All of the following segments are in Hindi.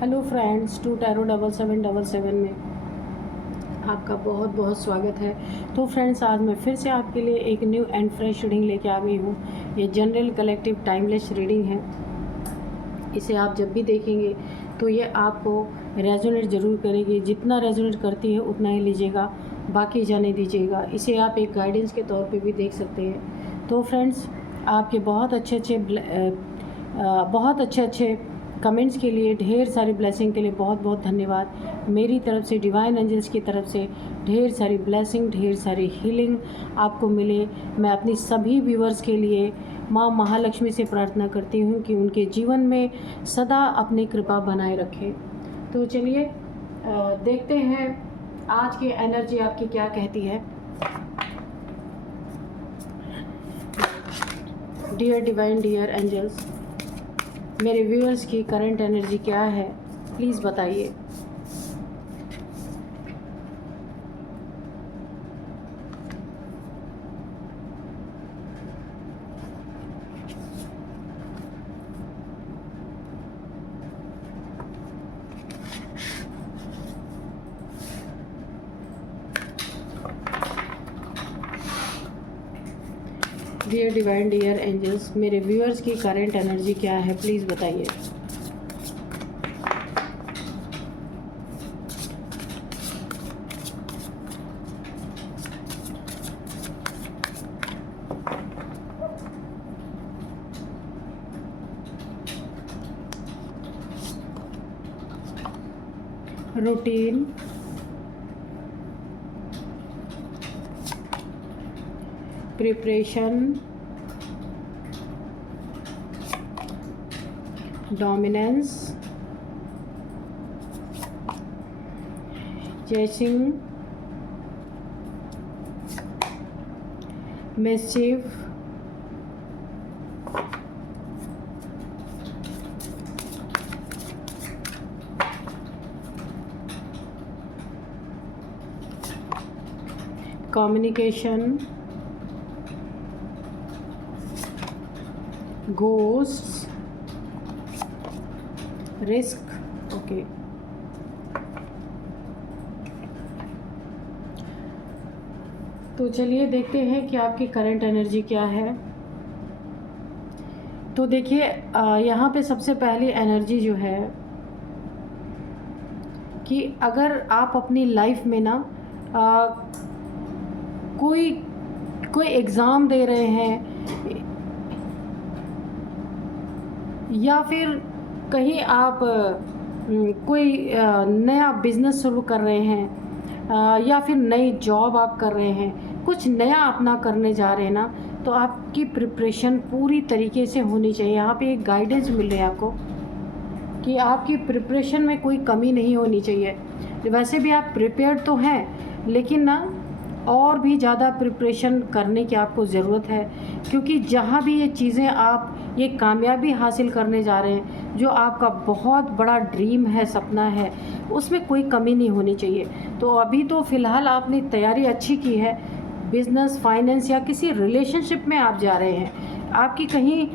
हेलो फ्रेंड्स, टू टैरो 7777 में आपका बहुत बहुत स्वागत है। तो फ्रेंड्स, आज मैं फिर से आपके लिए एक न्यू एंड फ्रेश रीडिंग लेके आ गई हूँ। ये जनरल कलेक्टिव टाइमलेस रीडिंग है। इसे आप जब भी देखेंगे तो ये आपको रेजोनेट ज़रूर करेगी। जितना रेजोनेट करती है उतना ही लीजिएगा, बाकी जाने दीजिएगा। इसे आप एक गाइडेंस के तौर पे भी देख सकते हैं। तो फ्रेंड्स, आपके बहुत अच्छे कमेंट्स के लिए, ढेर सारी ब्लेसिंग के लिए बहुत बहुत धन्यवाद। मेरी तरफ से, डिवाइन एंजल्स की तरफ से ढेर सारी ब्लेसिंग, ढेर सारी हीलिंग आपको मिले। मैं अपनी सभी व्यूअर्स के लिए माँ महालक्ष्मी से प्रार्थना करती हूँ कि उनके जीवन में सदा अपनी कृपा बनाए रखे। तो चलिए देखते हैं आज की एनर्जी आपकी क्या कहती है। डियर डिवाइन, डियर एंजल्स, मेरे व्यूअर्स की करंट एनर्जी क्या है, प्लीज़ बताइए। डियर डिवाइन, डियर एंजल्स, मेरे व्यूअर्स की करंट एनर्जी क्या है, प्लीज़ बताइए। Routine, preparation, dominance, chasing, mischief, communication, ghosts, risk. Okay, तो चलिए देखते हैं कि आपकी करंट एनर्जी क्या है। तो देखिए, यहाँ पे सबसे पहली एनर्जी जो है कि अगर आप अपनी लाइफ में ना कोई कोई एग्ज़ाम दे रहे हैं या फिर कहीं आप कोई नया बिज़नेस शुरू कर रहे हैं या फिर नई जॉब आप कर रहे हैं, कुछ नया अपना करने जा रहे हैं ना, तो आपकी प्रिपरेशन पूरी तरीके से होनी चाहिए। यहाँ पे एक गाइडेंस मिल रही है आपको कि आपकी प्रिपरेशन में कोई कमी नहीं होनी चाहिए। वैसे भी आप प्रिपेयर्ड तो हैं, लेकिन ना और भी ज़्यादा प्रिपरेशन करने की आपको ज़रूरत है, क्योंकि जहाँ भी ये चीज़ें आप ये कामयाबी हासिल करने जा रहे हैं, जो आपका बहुत बड़ा ड्रीम है, सपना है, उसमें कोई कमी नहीं होनी चाहिए। तो अभी तो फ़िलहाल आपने तैयारी अच्छी की है। बिज़नेस, फाइनेंस या किसी रिलेशनशिप में आप जा रहे हैं, आपकी कहीं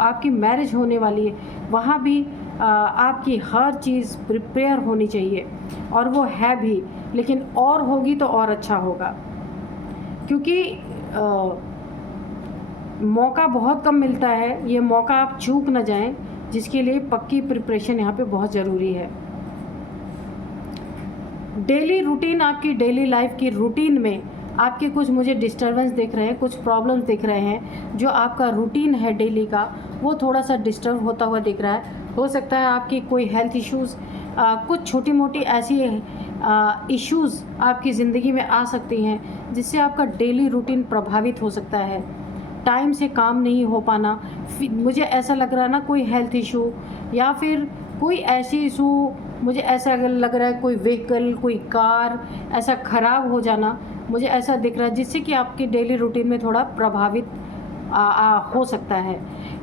आपकी मैरिज होने वाली है, वहाँ भी आपकी हर चीज़ प्रिपेयर होनी चाहिए, और वो है भी, लेकिन और होगी तो और अच्छा होगा, क्योंकि मौका बहुत कम मिलता है। ये मौका आप चूक ना जाएं, जिसके लिए पक्की प्रिपरेशन यहाँ पे बहुत ज़रूरी है। डेली रूटीन, आपकी डेली लाइफ की रूटीन में आपके कुछ मुझे डिस्टर्बेंस दिख रहे हैं, कुछ प्रॉब्लम्स दिख रहे हैं। जो आपका रूटीन है डेली का, वो थोड़ा सा डिस्टर्ब होता हुआ दिख रहा है। हो सकता है आपकी कोई हेल्थ इश्यूज़, कुछ छोटी मोटी ऐसी इश्यूज़ आपकी ज़िंदगी में आ सकती हैं, जिससे आपका डेली रूटीन प्रभावित हो सकता है। टाइम से काम नहीं हो पाना, मुझे ऐसा लग रहा है ना, कोई हेल्थ इशू या फिर कोई ऐसी इशू, मुझे ऐसा लग रहा है कोई व्हीकल, कोई कार ऐसा ख़राब हो जाना, मुझे ऐसा दिख रहा है, जिससे कि आपके डेली रूटीन में थोड़ा प्रभावित हो सकता है।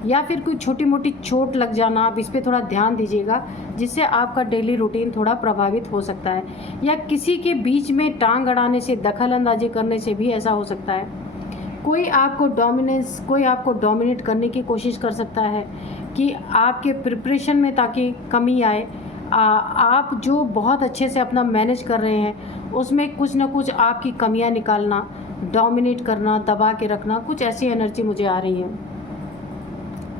या फिर कोई छोटी मोटी चोट लग जाना, आप इस पर थोड़ा ध्यान दीजिएगा, जिससे आपका डेली रूटीन थोड़ा प्रभावित हो सकता है। या किसी के बीच में टांग अड़ाने से, दखल अंदाजी करने से भी ऐसा हो सकता है। कोई आपको डोमिनेट करने की कोशिश कर सकता है कि आपके प्रिपरेशन में ताकि कमी आए। आप जो बहुत अच्छे से अपना मैनेज कर रहे हैं उसमें कुछ ना कुछ आपकी कमियां निकालना, डोमिनेट करना, दबा के रखना, कुछ ऐसी एनर्जी मुझे आ रही है।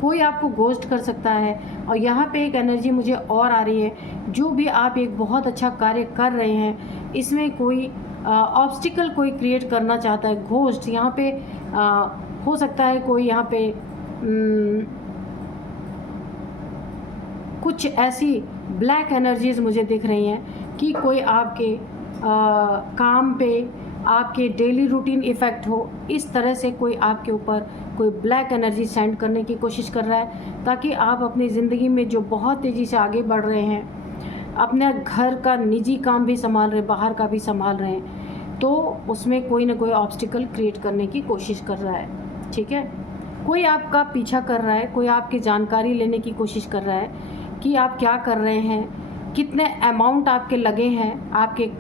कोई आपको घोस्ट कर सकता है। और यहाँ पे एक एनर्जी मुझे और आ रही है, जो भी आप एक बहुत अच्छा कार्य कर रहे हैं इसमें कोई ऑब्स्टिकल कोई क्रिएट करना चाहता है। घोस्ट यहाँ पे हो सकता है कोई यहाँ पे कुछ ऐसी ब्लैक एनर्जीज मुझे दिख रही हैं कि कोई आपके काम पे, आपके डेली रूटीन इफ़ेक्ट हो, इस तरह से कोई आपके ऊपर कोई ब्लैक एनर्जी सेंड करने की कोशिश कर रहा है ताकि आप अपनी ज़िंदगी में जो बहुत तेज़ी से आगे बढ़ रहे हैं, अपने घर का निजी काम भी संभाल रहे हैं, बाहर का भी संभाल रहे हैं, तो उसमें कोई ना कोई ऑब्स्टिकल क्रिएट करने की कोशिश कर रहा है। ठीक है, कोई आपका पीछा कर रहा है, कोई आपकी जानकारी लेने की कोशिश कर रहा है कि आप क्या कर रहे हैं, कितने अमाउंट आपके लगे हैं, आपके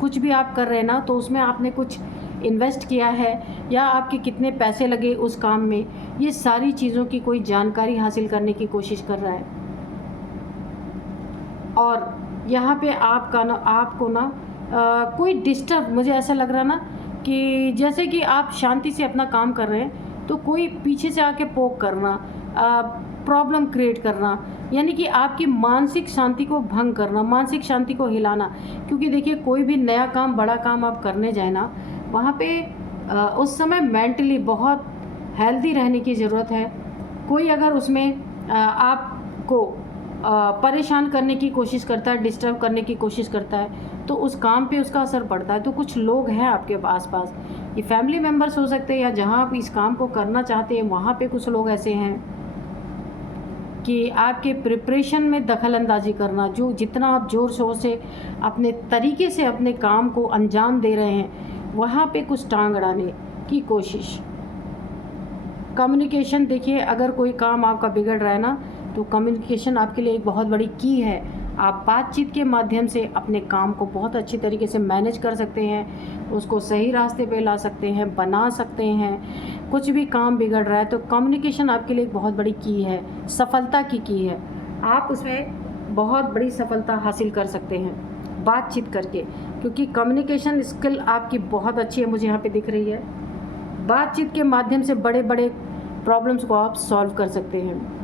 कुछ भी आप कर रहे हैं ना तो उसमें आपने कुछ इन्वेस्ट किया है या आपके कितने पैसे लगे उस काम में, ये सारी चीज़ों की कोई जानकारी हासिल करने की कोशिश कर रहा है। और यहाँ पे आपको ना कोई डिस्टर्ब, मुझे ऐसा लग रहा ना कि जैसे कि आप शांति से अपना काम कर रहे हैं तो कोई पीछे से आके पोक करना, प्रॉब्लम क्रिएट करना, यानी कि आपकी मानसिक शांति को भंग करना, मानसिक शांति को हिलाना। क्योंकि देखिए कोई भी नया काम, बड़ा काम आप करने जाए ना, वहाँ पे उस समय मेंटली बहुत हेल्दी रहने की ज़रूरत है। कोई अगर उसमें आपको परेशान करने की कोशिश करता है, डिस्टर्ब करने की कोशिश करता है, तो उस काम पे उसका असर पड़ता है। तो कुछ लोग हैं आपके आसपास, ये फैमिली मेम्बर्स हो सकते हैं या जहाँ आप इस काम को करना चाहते हैं वहाँ पे कुछ लोग ऐसे हैं कि आपके प्रिपरेशन में दखल अंदाजी करना, जो जितना आप ज़ोर शोर से अपने तरीके से अपने काम को अंजाम दे रहे हैं वहाँ पे कुछ टांग अड़ाने की कोशिश। कम्युनिकेशन, देखिए अगर कोई काम आपका बिगड़ रहा है ना तो कम्युनिकेशन आपके लिए एक बहुत बड़ी की है। आप बातचीत के माध्यम से अपने काम को बहुत अच्छी तरीके से मैनेज कर सकते हैं, उसको सही रास्ते पे ला सकते हैं, बना सकते हैं। कुछ भी काम बिगड़ रहा है तो कम्युनिकेशन आपके लिए एक बहुत बड़ी की है, सफलता की है। आप उसमें बहुत बड़ी सफलता हासिल कर सकते हैं बातचीत करके, क्योंकि कम्युनिकेशन स्किल आपकी बहुत अच्छी है, मुझे यहाँ पे दिख रही है। बातचीत के माध्यम से बड़े बड़े प्रॉब्लम्स को आप सॉल्व कर सकते हैं।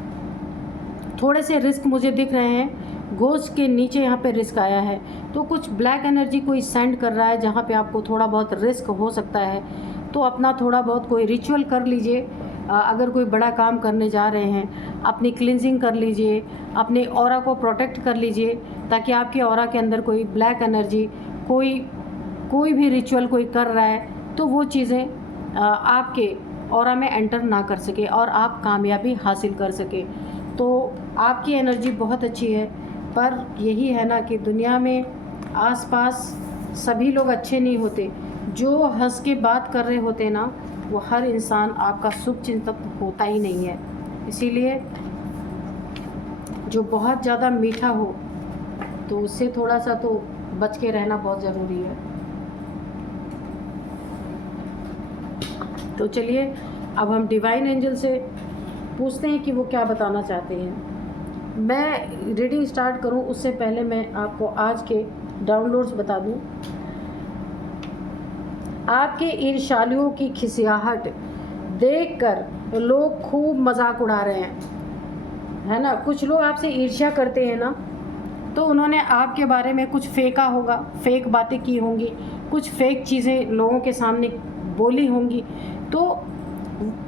थोड़े से रिस्क मुझे दिख रहे हैं, घोस्ट के नीचे यहाँ पे रिस्क आया है, तो कुछ ब्लैक एनर्जी कोई सेंड कर रहा है जहाँ पे आपको थोड़ा बहुत रिस्क हो सकता है। तो अपना थोड़ा बहुत कोई रिचुअल कर लीजिए। अगर कोई बड़ा काम करने जा रहे हैं, अपनी क्लिनजिंग कर लीजिए, अपने ऑरा को प्रोटेक्ट कर लीजिए, ताकि आपके ऑरा के अंदर कोई ब्लैक एनर्जी, कोई भी रिचुअल कोई कर रहा है तो वो चीज़ें आपके ऑरा में एंटर ना कर सके और आप कामयाबी हासिल कर सके। तो आपकी एनर्जी बहुत अच्छी है, पर यही है ना कि दुनिया में आसपास सभी लोग अच्छे नहीं होते। जो हंस के बात कर रहे होते ना, वो हर इंसान आपका शुभ चिंतक होता ही नहीं है। इसीलिए जो बहुत ज़्यादा मीठा हो तो उससे थोड़ा सा तो बच के रहना बहुत ज़रूरी है। तो चलिए अब हम डिवाइन एंजल से पूछते हैं कि वो क्या बताना चाहते हैं। मैं रीडिंग स्टार्ट करूं उससे पहले मैं आपको आज के डाउनलोड्स बता दूं। आपके ईर्ष्यालुओं की खिसियाहट देखकर लोग खूब मजाक उड़ा रहे हैं, है ना। कुछ लोग आपसे ईर्ष्या करते हैं ना, तो उन्होंने आपके बारे में कुछ फेंका होगा, फेक बातें की होंगी, कुछ फेक चीज़ें लोगों के सामने बोली होंगी, तो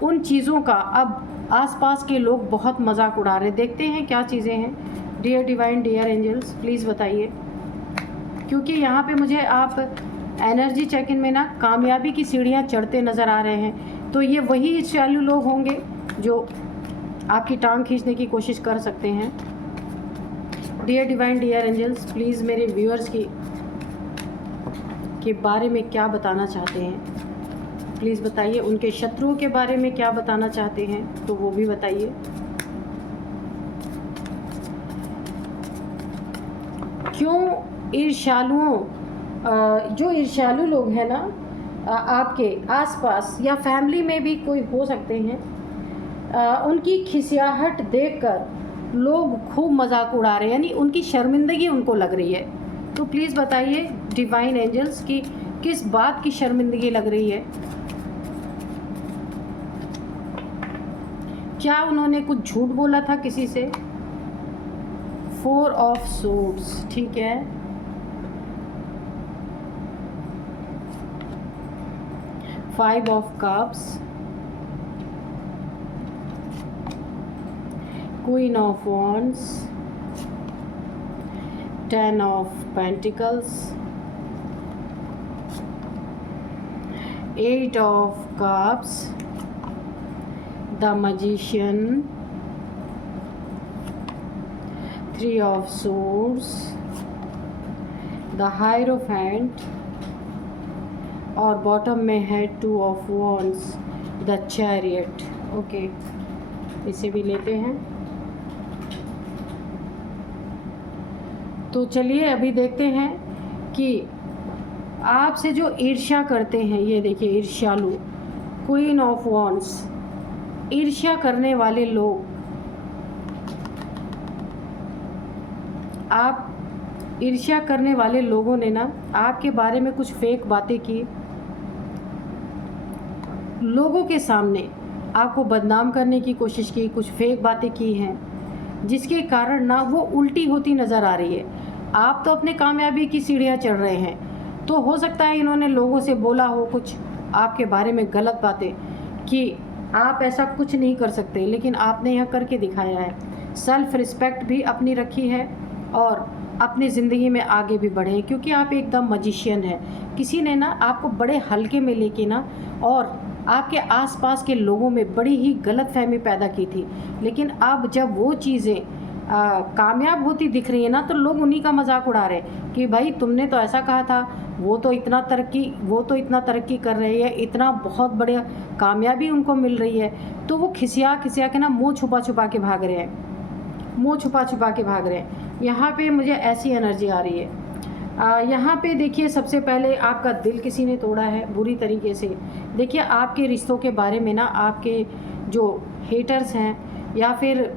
उन चीज़ों का अब आसपास के लोग बहुत मजाक उड़ा रहे। देखते हैं क्या चीज़ें हैं। Dear divine, dear angels, please बताइए, क्योंकि यहाँ पे मुझे आप एनर्जी चेक इन में ना कामयाबी की सीढ़ियाँ चढ़ते नज़र आ रहे हैं। तो ये वही ईर्ष्यालु लोग होंगे जो आपकी टांग खींचने की कोशिश कर सकते हैं। Dear divine, dear angels, please मेरे व्यूअर्स के बारे में क्या बताना चाहते हैं, प्लीज़ बताइए। उनके शत्रुओं के बारे में क्या बताना चाहते हैं तो वो भी बताइए। क्यों ईर्ष्यालुओं, जो ईर्ष्यालु लोग हैं ना, आपके आसपास या फैमिली में भी कोई हो सकते हैं, उनकी खिसियाहट देखकर लोग खूब मजाक उड़ा रहे हैं, यानी उनकी शर्मिंदगी उनको लग रही है। तो प्लीज़ बताइए डिवाइन एंजल्स की किस बात की शर्मिंदगी लग रही है। क्या उन्होंने कुछ झूठ बोला था किसी से? 4 ऑफ सोर्ड्स, ठीक है। Five of cups, queen of wands, 10 of pentacles, 8 of cups, the magician, 3 of swords, the hierophant, और बॉटम में है 2 of wands, the chariot. Okay, इसे भी लेते हैं। तो चलिए अभी देखते हैं कि आपसे जो ईर्ष्या करते हैं, ये देखिए ईर्ष्यालु, क्वीन ऑफ वॉन्ड्स, ईर्ष्या करने वाले लोग, आप ईर्ष्या करने वाले लोगों ने ना आपके बारे में कुछ फेक बातें की, लोगों के सामने आपको बदनाम करने की कोशिश की, कुछ फेक बातें की हैं, जिसके कारण ना वो उल्टी होती नज़र आ रही है। आप तो अपने कामयाबी की सीढ़ियाँ चढ़ रहे हैं, तो हो सकता है इन्होंने लोगों से बोला हो कुछ आपके बारे में गलत बातें कि आप ऐसा कुछ नहीं कर सकते, लेकिन आपने यह करके दिखाया है। सेल्फ रिस्पेक्ट भी अपनी रखी है और अपनी ज़िंदगी में आगे भी बढ़े, क्योंकि आप एकदम मैजिशियन हैं। किसी ने ना आपको बड़े हल्के में लेके ना और आपके आसपास के लोगों में बड़ी ही गलतफहमी पैदा की थी, लेकिन अब जब वो चीज़ें कामयाब होती दिख रही है ना, तो लोग उन्हीं का मजाक उड़ा रहे कि भाई तुमने तो ऐसा कहा था, वो तो इतना तरक्की कर रहे हैं, इतना बहुत बड़े कामयाबी उनको मिल रही है। तो वो खिसिया के ना मुँह छुपा छुपा के भाग रहे हैं, मुँह छुपा छुपा के भाग रहे हैं। यहाँ पे मुझे ऐसी एनर्जी आ रही है। यहाँ पे देखिए, सबसे पहले आपका दिल किसी ने तोड़ा है बुरी तरीके से। देखिए आपके रिश्तों के बारे में ना आपके जो हेटर्स हैं या फिर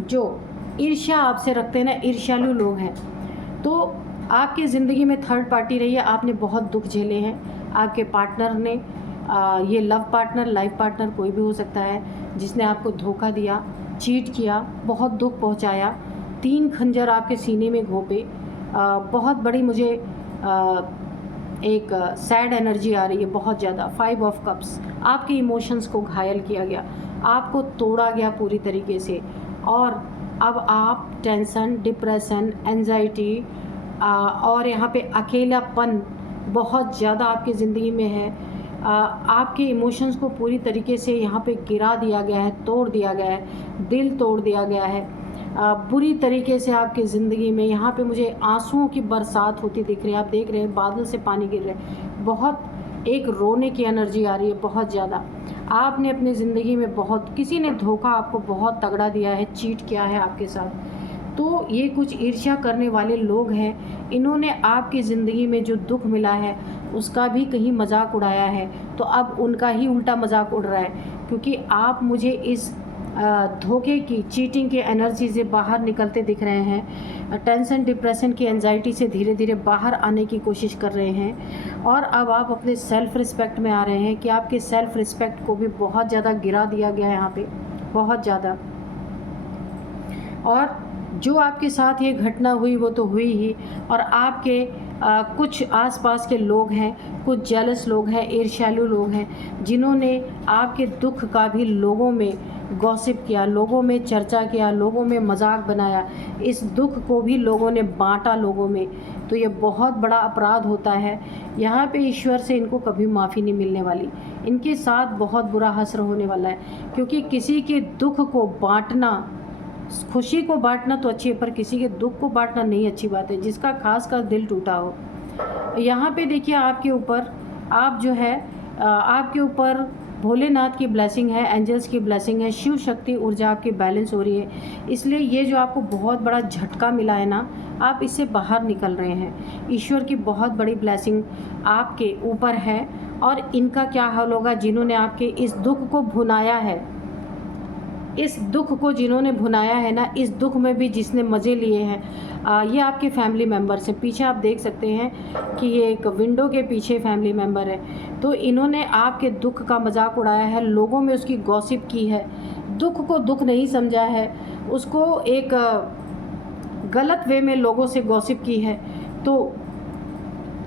जो ईर्ष्या आपसे रखते हैं ना, ईर्ष्यालु लोग हैं, तो आपकी ज़िंदगी में थर्ड पार्टी रही है। आपने बहुत दुख झेले हैं। आपके पार्टनर ने, ये लव पार्टनर, लाइफ पार्टनर कोई भी हो सकता है, जिसने आपको धोखा दिया, चीट किया, बहुत दुख पहुंचाया, 3 खंजर आपके सीने में घोंपे। बहुत बड़ी मुझे एक सैड एनर्जी आ रही है, बहुत ज़्यादा। 5 ऑफ कप्स, आपके इमोशंस को घायल किया गया, आपको तोड़ा गया पूरी तरीके से, और अब आप टेंशन, डिप्रेशन, एंजाइटी और यहाँ पे अकेलापन बहुत ज़्यादा आपकी ज़िंदगी में है। आपके इमोशंस को पूरी तरीके से यहाँ पे गिरा दिया गया है, तोड़ दिया गया है, दिल तोड़ दिया गया है। बुरी तरीके से आपकी ज़िंदगी में यहाँ पे मुझे आंसुओं की बरसात होती दिख रही है। आप देख रहे हैं बादल से पानी गिर रहे हैं, बहुत एक रोने की एनर्जी आ रही है, बहुत ज़्यादा। आपने अपनी ज़िंदगी में बहुत, किसी ने धोखा आपको बहुत तगड़ा दिया है, चीट किया है आपके साथ। तो ये कुछ ईर्ष्या करने वाले लोग हैं, इन्होंने आपकी ज़िंदगी में जो दुख मिला है उसका भी कहीं मजाक उड़ाया है, तो अब उनका ही उल्टा मजाक उड़ रहा है, क्योंकि आप मुझे इस धोखे की, चीटिंग की एनर्जी से बाहर निकलते दिख रहे हैं। टेंशन, डिप्रेशन की, एंजाइटी से धीरे धीरे बाहर आने की कोशिश कर रहे हैं, और अब आप अपने सेल्फ रिस्पेक्ट में आ रहे हैं कि आपके सेल्फ रिस्पेक्ट को भी बहुत ज़्यादा गिरा दिया गया है यहाँ पे, बहुत ज़्यादा। और जो आपके साथ ये घटना हुई वो तो हुई ही, और आपके कुछ आसपास के लोग हैं, कुछ जेलस लोग हैं, ईर्ष्यालु लोग हैं, जिन्होंने आपके दुख का भी लोगों में गॉसिप किया, लोगों में चर्चा किया, लोगों में मजाक बनाया, इस दुख को भी लोगों ने बांटा लोगों में। तो ये बहुत बड़ा अपराध होता है। यहाँ पे ईश्वर से इनको कभी माफ़ी नहीं मिलने वाली, इनके साथ बहुत बुरा हश्र होने वाला है, क्योंकि किसी के दुख को बांटना, खुशी को बांटना तो अच्छी है, पर किसी के दुख को बांटना नहीं अच्छी बात है, जिसका खास कर दिल टूटा हो। यहाँ पे देखिए आपके ऊपर, आप जो है आपके ऊपर भोलेनाथ की ब्लेसिंग है, एंजल्स की ब्लेसिंग है, शिव शक्ति ऊर्जा आपकी बैलेंस हो रही है। इसलिए ये जो आपको बहुत बड़ा झटका मिला है ना, आप इससे बाहर निकल रहे हैं। ईश्वर की बहुत बड़ी ब्लेसिंग आपके ऊपर है। और इनका क्या हाल होगा जिन्होंने आपके इस दुख को भुनाया है, इस दुख को जिन्होंने भुनाया है ना, इस दुख में भी जिसने मज़े लिए हैं, ये आपके फैमिली मेम्बर्स हैं। पीछे आप देख सकते हैं कि ये एक विंडो के पीछे फैमिली मेम्बर है। तो इन्होंने आपके दुख का मजाक उड़ाया है, लोगों में उसकी गॉसिप की है, दुख को दुख नहीं समझा है, उसको एक गलत वे में लोगों से गॉसिप की है। तो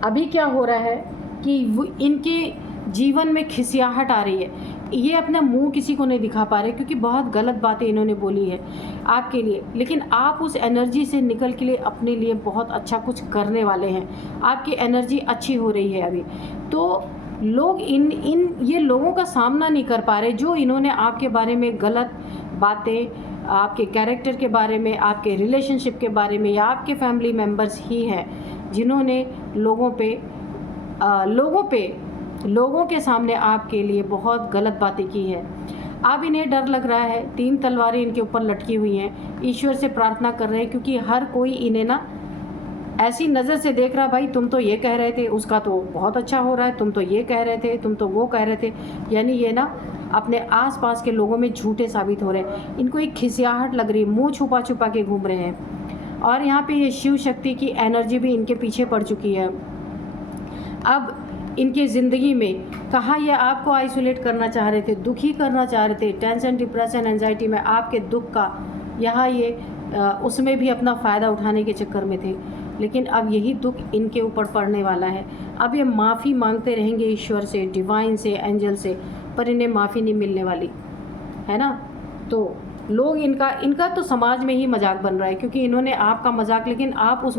अभी क्या हो रहा है कि इनके जीवन में खिसियाहट आ रही है। ये अपना मुंह किसी को नहीं दिखा पा रहे क्योंकि बहुत गलत बातें इन्होंने बोली है आपके लिए, लेकिन आप उस एनर्जी से निकल के लिए अपने लिए बहुत अच्छा कुछ करने वाले हैं। आपकी एनर्जी अच्छी हो रही है अभी। तो लोग ये लोगों का सामना नहीं कर पा रहे जो इन्होंने आपके बारे में गलत बातें, आपके कैरेक्टर के बारे में, आपके रिलेशनशिप के बारे में, या आपके फैमिली मेम्बर्स ही हैं जिन्होंने लोगों के सामने आपके लिए बहुत गलत बातें की है। अब इन्हें डर लग रहा है, 3 तलवारें इनके ऊपर लटकी हुई हैं। ईश्वर से प्रार्थना कर रहे हैं क्योंकि हर कोई इन्हें ना ऐसी नज़र से देख रहा, भाई तुम तो ये कह रहे थे, उसका तो बहुत अच्छा हो रहा है, तुम तो ये कह रहे थे, तुम तो वो कह रहे थे। यानी ये ना अपने आसपास के लोगों में झूठे साबित हो रहे हैं। इनको एक खिसियाहट लग रही है, मुँह छुपा छुपा के घूम रहे हैं। और यहाँ पे ये शिव शक्ति की एनर्जी भी इनके पीछे पड़ चुकी है। अब इनकी ज़िंदगी में कहाँ ये आपको आइसोलेट करना चाह रहे थे, दुखी करना चाह रहे थे, टेंशन, डिप्रेशन, एंजाइटी में आपके दुख का यहाँ ये उसमें भी अपना फ़ायदा उठाने के चक्कर में थे। लेकिन अब यही दुख इनके ऊपर पड़ने वाला है। अब ये माफ़ी मांगते रहेंगे ईश्वर से, डिवाइन से, एंजल से, पर इन्हें माफ़ी नहीं मिलने वाली है ना। तो लोग इनका तो समाज में ही मजाक बन रहा है क्योंकि इन्होंने आपका मजाक, लेकिन आप उस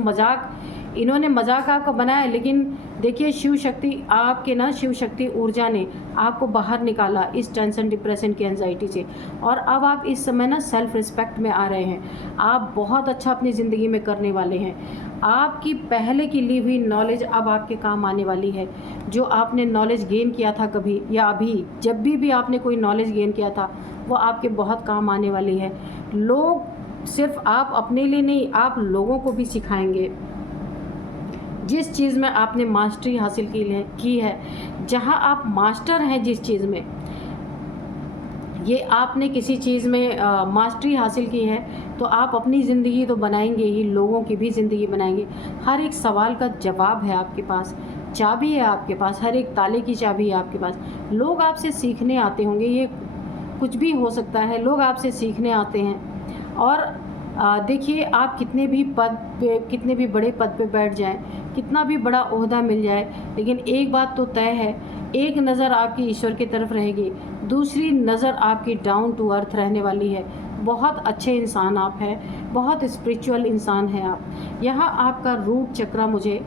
इन्होंने मजाक आपका बनाया, लेकिन देखिए शिव शक्ति ऊर्जा ने आपको बाहर निकाला इस टेंशन, डिप्रेशन की एंजाइटी से। और अब आप इस समय ना सेल्फ रिस्पेक्ट में आ रहे हैं। आप बहुत अच्छा अपनी ज़िंदगी में करने वाले हैं। आपकी पहले की ली हुई नॉलेज अब आपके काम आने वाली है। जो आपने नॉलेज गेन किया था कभी या अभी, जब भी आपने कोई नॉलेज गेन किया था, वो आपके बहुत काम आने वाली है। लोग सिर्फ आप अपने लिए नहीं, आप लोगों को भी सिखाएंगे। जिस चीज़ में आपने मास्टरी हासिल की है, जहाँ आप मास्टर हैं जिस चीज़ में, ये आपने किसी चीज़ में मास्टरी हासिल की है, तो आप अपनी ज़िंदगी तो बनाएंगे ही, लोगों की भी ज़िंदगी बनाएंगे। हर एक सवाल का जवाब है आपके पास, चाबी है आपके पास, हर एक ताले की चाबी है आपके पास। लोग आपसे सीखने आते होंगे, ये कुछ भी हो सकता है, लोग आपसे सीखने आते हैं। और देखिए आप कितने भी बड़े पद पे बैठ जाएं, कितना भी बड़ा ओहदा मिल जाए, लेकिन एक बात तो तय है, एक नज़र आपकी ईश्वर की तरफ रहेगी, दूसरी नज़र आपकी डाउन टू अर्थ रहने वाली है। बहुत अच्छे इंसान आप हैं, बहुत स्पिरिचुअल इंसान हैं आप। यहाँ आपका रूट चक्र मुझे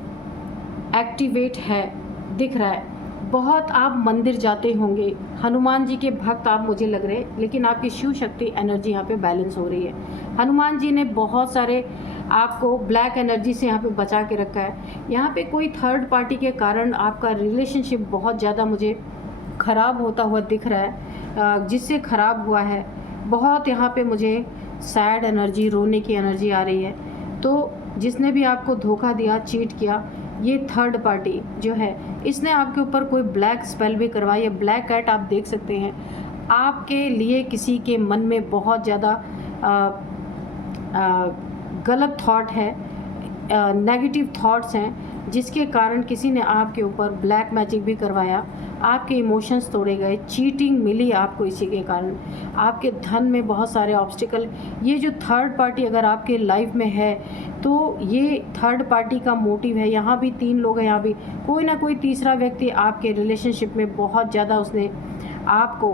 एक्टिवेट है, दिख रहा है। बहुत आप मंदिर जाते होंगे, हनुमान जी के भक्त आप मुझे लग रहे हैं, लेकिन आपकी शिव शक्ति एनर्जी यहाँ पे बैलेंस हो रही है। हनुमान जी ने बहुत सारे आपको ब्लैक एनर्जी से यहाँ पे बचा के रखा है। यहाँ पे कोई थर्ड पार्टी के कारण आपका रिलेशनशिप बहुत ज़्यादा मुझे ख़राब होता हुआ दिख रहा है, जिससे ख़राब हुआ है। बहुत यहाँ पे मुझे सैड एनर्जी, रोने की एनर्जी आ रही है। तो जिसने भी आपको धोखा दिया, चीट किया, ये थर्ड पार्टी जो है, इसने आपके ऊपर कोई ब्लैक स्पेल भी करवाई है। ब्लैक कैट आप देख सकते हैं। आपके लिए किसी के मन में बहुत ज़्यादा गलत थॉट है, नेगेटिव थॉट्स हैं, जिसके कारण किसी ने आपके ऊपर ब्लैक मैजिक भी करवाया। आपके इमोशंस तोड़े गए, चीटिंग मिली आपको इसी के कारण, आपके धन में बहुत सारे ऑब्स्टिकल। ये जो थर्ड पार्टी अगर आपके लाइफ में है, तो ये थर्ड पार्टी का मोटिव है। यहाँ भी 3 लोग हैं, यहाँ भी कोई ना कोई तीसरा व्यक्ति आपके रिलेशनशिप में बहुत ज़्यादा उसने आपको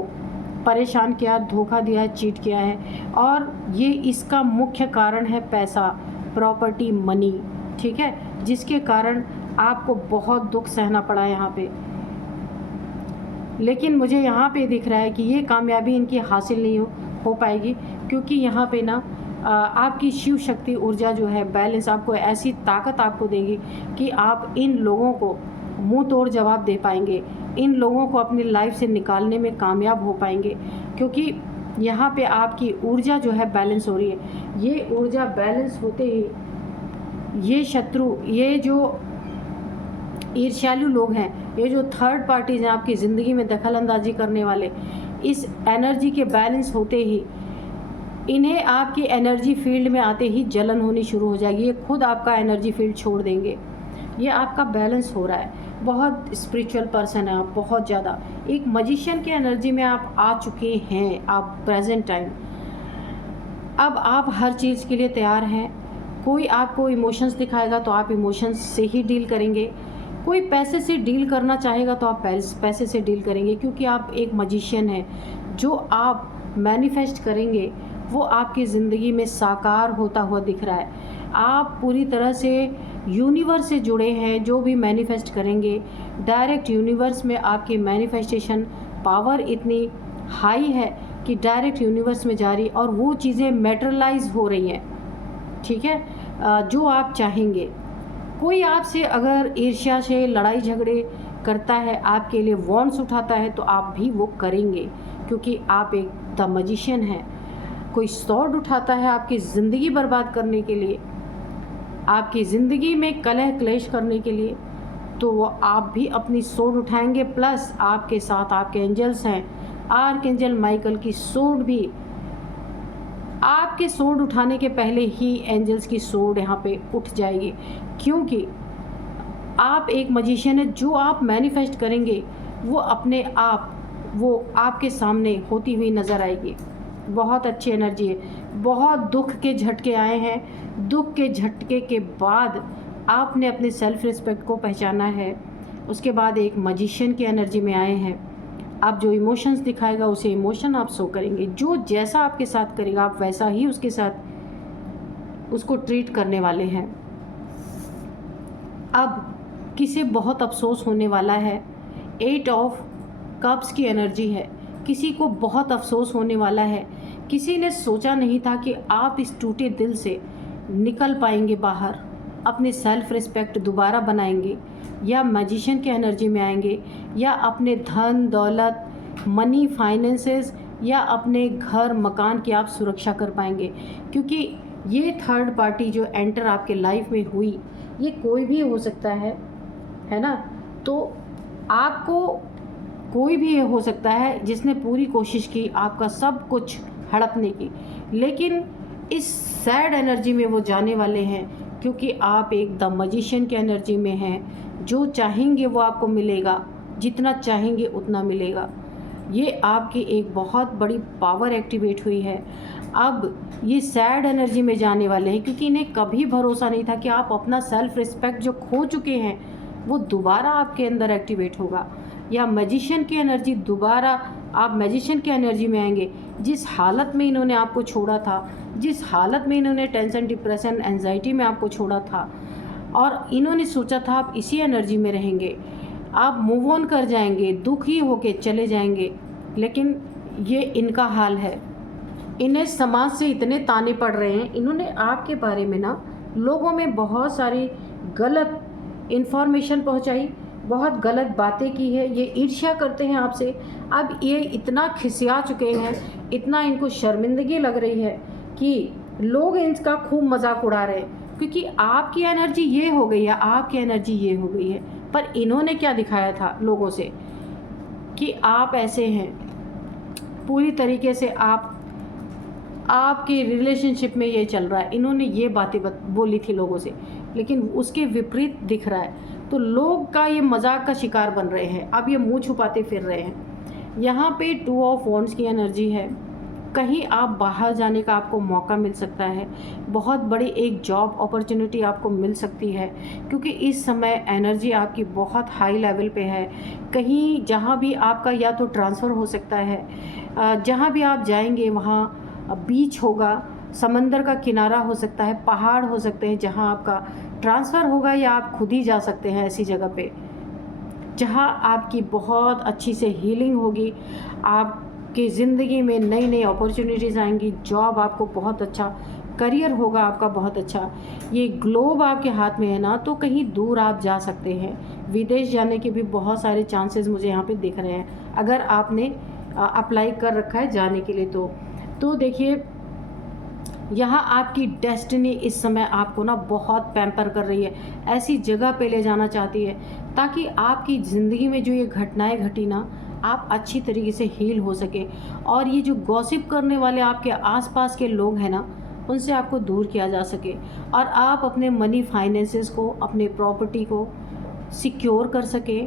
परेशान किया, धोखा दिया, चीट किया है। और ये इसका मुख्य कारण है पैसा, प्रॉपर्टी, मनी, ठीक है, जिसके कारण आपको बहुत दुख सहना पड़ा यहाँ पे। लेकिन मुझे यहाँ पे दिख रहा है कि ये कामयाबी इनकी हासिल नहीं हो पाएगी, क्योंकि यहाँ पे ना आपकी शिव शक्ति ऊर्जा जो है बैलेंस आपको ऐसी ताकत आपको देगी कि आप इन लोगों को मुंह तोड़ जवाब दे पाएंगे, इन लोगों को अपनी लाइफ से निकालने में कामयाब हो पाएंगे, क्योंकि यहाँ पे आपकी ऊर्जा जो है बैलेंस हो रही है। ये ऊर्जा बैलेंस होते ही ये शत्रु, ये जो ईर्ष्यालु लोग हैं, ये जो थर्ड पार्टीज हैं आपकी ज़िंदगी में दखल अंदाजी करने वाले, इस एनर्जी के बैलेंस होते ही इन्हें आपकी एनर्जी फील्ड में आते ही जलन होनी शुरू हो जाएगी। ये खुद आपका एनर्जी फील्ड छोड़ देंगे। ये आपका बैलेंस हो रहा है। बहुत स्पिरिचुअल पर्सन है आप, बहुत ज़्यादा एक मजिशियन की एनर्जी में आप आ चुके हैं। आप प्रेजेंट टाइम अब आप हर चीज़ के लिए तैयार हैं। कोई आपको इमोशंस दिखाएगा तो आप इमोशंस से ही डील करेंगे। कोई पैसे से डील करना चाहेगा तो आप पैसे से डील करेंगे, क्योंकि आप एक मजिशियन हैं। जो आप मैनिफेस्ट करेंगे वो आपकी ज़िंदगी में साकार होता हुआ दिख रहा है। आप पूरी तरह से यूनिवर्स से जुड़े हैं। जो भी मैनिफेस्ट करेंगे डायरेक्ट यूनिवर्स में आपकी मैनिफेस्टेशन पावर इतनी हाई है कि डायरेक्ट यूनिवर्स में जा रही और वो चीज़ें मैटेरियलाइज हो रही हैं। ठीक है, जो आप चाहेंगे। कोई आपसे अगर ईर्ष्या से लड़ाई झगड़े करता है, आपके लिए वॉन्ट्स उठाता है, तो आप भी वो करेंगे, क्योंकि आप एक द मजिशियन हैं। कोई स्वॉर्ड उठाता है आपकी ज़िंदगी बर्बाद करने के लिए, आपकी ज़िंदगी में कलह क्लेश करने के लिए, तो वो आप भी अपनी स्वॉर्ड उठाएंगे। प्लस आपके साथ आपके एंजल्स हैं, आर्कएंजल माइकल की स्वॉर्ड भी, आपके स्वॉर्ड उठाने के पहले ही एंजल्स की स्वॉर्ड यहाँ पे उठ जाएगी, क्योंकि आप एक मजिशियन है। जो आप मैनिफेस्ट करेंगे वो अपने आप वो आपके सामने होती हुई नज़र आएगी। बहुत अच्छी एनर्जी है। बहुत दुख के झटके आए हैं। दुख के झटके के बाद आपने अपने सेल्फ रिस्पेक्ट को पहचाना है। उसके बाद एक मजिशियन की एनर्जी में आए हैं। आप जो इमोशंस दिखाएगा उसे इमोशन आप शो करेंगे। जो जैसा आपके साथ करेगा आप वैसा ही उसके साथ उसको ट्रीट करने वाले हैं। अब किसे बहुत अफसोस होने वाला है। 8 ऑफ कप्स की एनर्जी है। किसी को बहुत अफसोस होने वाला है। किसी ने सोचा नहीं था कि आप इस टूटे दिल से निकल पाएंगे बाहर, अपने सेल्फ रिस्पेक्ट दोबारा बनाएंगे, या मैजिशियन की एनर्जी में आएंगे, या अपने धन दौलत मनी फाइनेंसेस या अपने घर मकान की आप सुरक्षा कर पाएंगे। क्योंकि ये थर्ड पार्टी जो एंटर आपके लाइफ में हुई, ये कोई भी हो सकता है ना। तो आपको कोई भी हो सकता है जिसने पूरी कोशिश की आपका सब कुछ हड़पने की, लेकिन इस सैड एनर्जी में वो जाने वाले हैं, क्योंकि आप एक द मजिशियन की एनर्जी में हैं। जो चाहेंगे वो आपको मिलेगा, जितना चाहेंगे उतना मिलेगा। ये आपकी एक बहुत बड़ी पावर एक्टिवेट हुई है। अब ये सैड एनर्जी में जाने वाले हैं, क्योंकि इन्हें कभी भरोसा नहीं था कि आप अपना सेल्फ रिस्पेक्ट जो खो चुके हैं वो दोबारा आपके अंदर एक्टिवेट होगा, या मैजिशियन की एनर्जी दोबारा आप मैजिशियन की एनर्जी में आएंगे। जिस हालत में इन्होंने आपको छोड़ा था, जिस हालत में इन्होंने टेंशन डिप्रेशन एंजाइटी में आपको छोड़ा था, और इन्होंने सोचा था आप इसी एनर्जी में रहेंगे, आप मूव ऑन कर जाएंगे, दुखी होके चले जाएंगे, लेकिन ये इनका हाल है। इन्हें समाज से इतने ताने पड़ रहे हैं। इन्होंने आपके बारे में ना लोगों में बहुत सारी गलत इन्फॉर्मेशन पहुंचाई, बहुत गलत बातें की है। ये ईर्ष्या करते हैं आपसे। अब ये इतना खिसिया चुके हैं, इतना इनको शर्मिंदगी लग रही है कि लोग इनका खूब मजाक उड़ा रहे हैं, क्योंकि आपकी एनर्जी ये हो गई है, आपकी एनर्जी ये हो गई है। पर इन्होंने क्या दिखाया था लोगों से कि आप ऐसे हैं, पूरी तरीके से आपके रिलेशनशिप में ये चल रहा है। इन्होंने ये बातें बोली थी लोगों से, लेकिन उसके विपरीत दिख रहा है। तो लोग का ये मजाक का शिकार बन रहे हैं। अब ये मुंह छुपाते फिर रहे हैं। यहाँ पे 2 ऑफ वॉन्ड्स की एनर्जी है। कहीं आप बाहर जाने का आपको मौका मिल सकता है। बहुत बड़ी एक जॉब अपॉर्चुनिटी आपको मिल सकती है, क्योंकि इस समय एनर्जी आपकी बहुत हाई लेवल पे है। कहीं जहाँ भी आपका या तो ट्रांसफ़र हो सकता है, जहाँ भी आप जाएंगे वहाँ बीच होगा, समंदर का किनारा हो सकता है, पहाड़ हो सकते हैं जहाँ आपका ट्रांसफ़र होगा, या आप खुद ही जा सकते हैं ऐसी जगह पे जहाँ आपकी बहुत अच्छी से हीलिंग होगी। आपकी ज़िंदगी में नई नई अपॉर्चुनिटीज़ आएंगी। जॉब आपको बहुत अच्छा करियर होगा आपका बहुत अच्छा। ये ग्लोब आपके हाथ में है ना, तो कहीं दूर आप जा सकते हैं, विदेश जाने के भी बहुत सारे चांसेस मुझे यहाँ पे दिख रहे हैं, अगर आपने अप्लाई कर रखा है जाने के लिए। तो देखिए, यहाँ आपकी डेस्टिनी इस समय आपको ना बहुत पैम्पर कर रही है, ऐसी जगह पे ले जाना चाहती है ताकि आपकी ज़िंदगी में जो ये घटनाएं घटी ना, आप अच्छी तरीके से हील हो सके। और ये जो गॉसिप करने वाले आपके आसपास के लोग हैं ना, उनसे आपको दूर किया जा सके और आप अपने मनी फाइनेंसेस को, अपने प्रॉपर्टी को सिक्योर कर सके,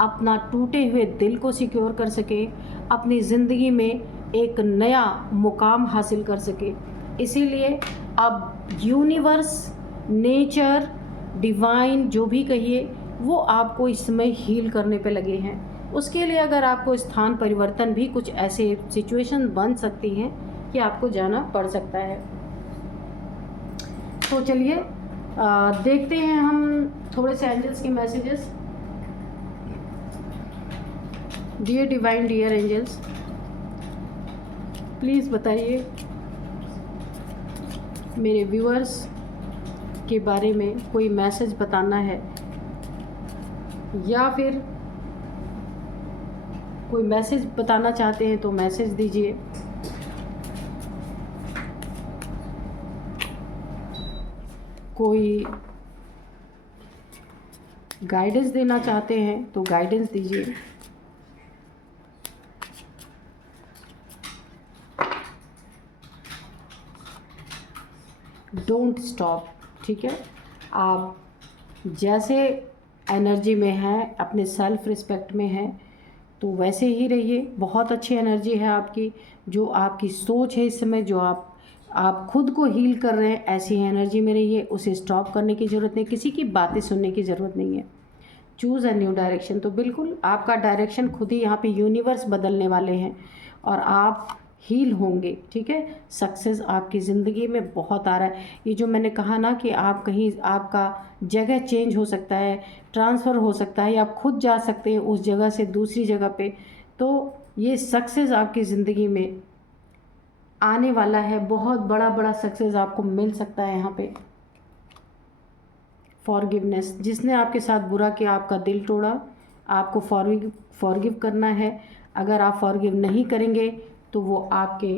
अपना टूटे हुए दिल को सिक्योर कर सके, अपनी ज़िंदगी में एक नया मुकाम हासिल कर सके। इसीलिए अब यूनिवर्स, नेचर, डिवाइन जो भी कहिए, वो आपको इस समय हील करने पे लगे हैं। उसके लिए अगर आपको स्थान परिवर्तन भी कुछ ऐसे सिचुएशन बन सकती हैं कि आपको जाना पड़ सकता है। तो चलिए देखते हैं हम थोड़े से एंजल्स के messages. Dear divine, dear angels, please बताइए मेरे व्यूअर्स के बारे में कोई मैसेज बताना है या फिर कोई मैसेज बताना चाहते हैं तो मैसेज दीजिए। कोई गाइडेंस देना चाहते हैं तो गाइडेंस दीजिए। डोंट स्टॉप, ठीक है। आप जैसे एनर्जी में हैं, अपने सेल्फ रिस्पेक्ट में हैं, तो वैसे ही रहिए। बहुत अच्छी एनर्जी है आपकी, जो आपकी सोच है इस समय, जो आप खुद को हील कर रहे हैं, ऐसी एनर्जी में रहिए। उसे स्टॉप करने की ज़रूरत नहीं, किसी की बातें सुनने की ज़रूरत नहीं है। Choose a new direction. तो बिल्कुल आपका डायरेक्शन खुद ही, यहाँ पे यूनिवर्स बदलने वाले हैं और आप हील होंगे, ठीक है। सक्सेस आपकी ज़िंदगी में बहुत आ रहा है। ये जो मैंने कहा ना कि आप कहीं, आपका जगह चेंज हो सकता है, ट्रांसफ़र हो सकता है, या आप खुद जा सकते हैं उस जगह से दूसरी जगह पे, तो ये सक्सेस आपकी ज़िंदगी में आने वाला है। बहुत बड़ा बड़ा सक्सेस आपको मिल सकता है यहाँ पे। फॉरगिवनेस, जिसने आपके साथ बुरा किया, आपका दिल तोड़ा, आपको फॉरगिव करना है। अगर आप फॉरगिव नहीं करेंगे तो वो आपके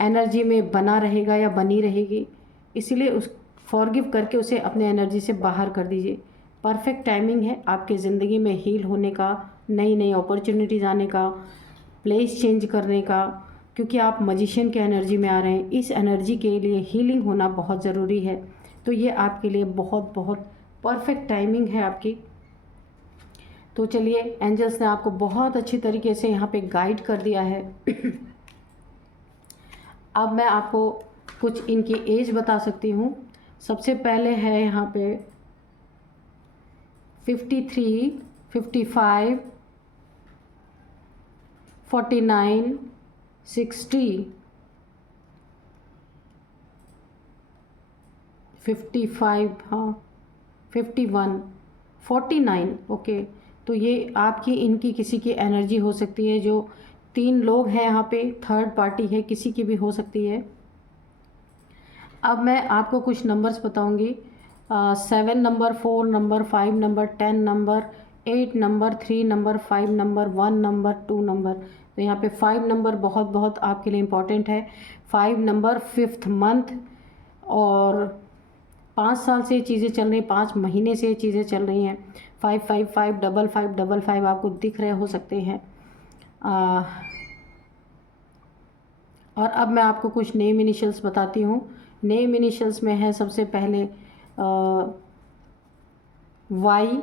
एनर्जी में बना रहेगा या बनी रहेगी। इसीलिए उस फॉरगिव करके उसे अपने एनर्जी से बाहर कर दीजिए। परफेक्ट टाइमिंग है आपके ज़िंदगी में हील होने का, नई नई अपॉर्चुनिटीज़ आने का, प्लेस चेंज करने का, क्योंकि आप मजिशियन के एनर्जी में आ रहे हैं। इस एनर्जी के लिए हीलिंग होना बहुत ज़रूरी है। तो ये आपके लिए बहुत बहुत परफेक्ट टाइमिंग है आपकी। तो चलिए, एंजल्स ने आपको बहुत अच्छी तरीके से यहाँ पे गाइड कर दिया है। अब मैं आपको कुछ इनकी एज बता सकती हूँ। सबसे पहले है यहाँ पे 53, 55, 49, 60, 55, हाँ 51, 49, ओके। तो ये आपकी, इनकी किसी की एनर्जी हो सकती है। जो 3 लोग हैं यहाँ पे, थर्ड पार्टी है, किसी की भी हो सकती है। अब मैं आपको कुछ नंबर्स बताऊंगी। 7 number, 4 number, 5 number, 10 number, 8 number, 3 number, 5 number, 1 number, 2 number. तो यहाँ पे 5 नंबर बहुत बहुत आपके लिए इम्पॉर्टेंट है। 5 नंबर 5th मंथ, और 5 साल से ये चीज़ें चल रही हैं, 5 महीने से ये चीज़ें चल रही हैं। 5, 5, 5, 5, 5, 5, 5 आपको दिख रहे हो सकते हैं। और अब मैं आपको कुछ नेम इनिशियल्स बताती हूँ। नेम इनिशियल्स में है सबसे पहले वाई,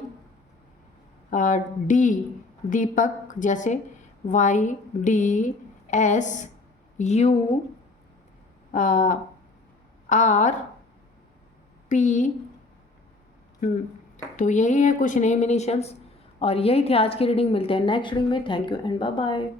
डी, दीपक जैसे, Y, D, S, U, R, P. तो यही है कुछ नेम इनिशियल्स, और यही थी आज की रीडिंग। मिलते हैं नेक्स्ट रीडिंग में। Thank you and bye bye.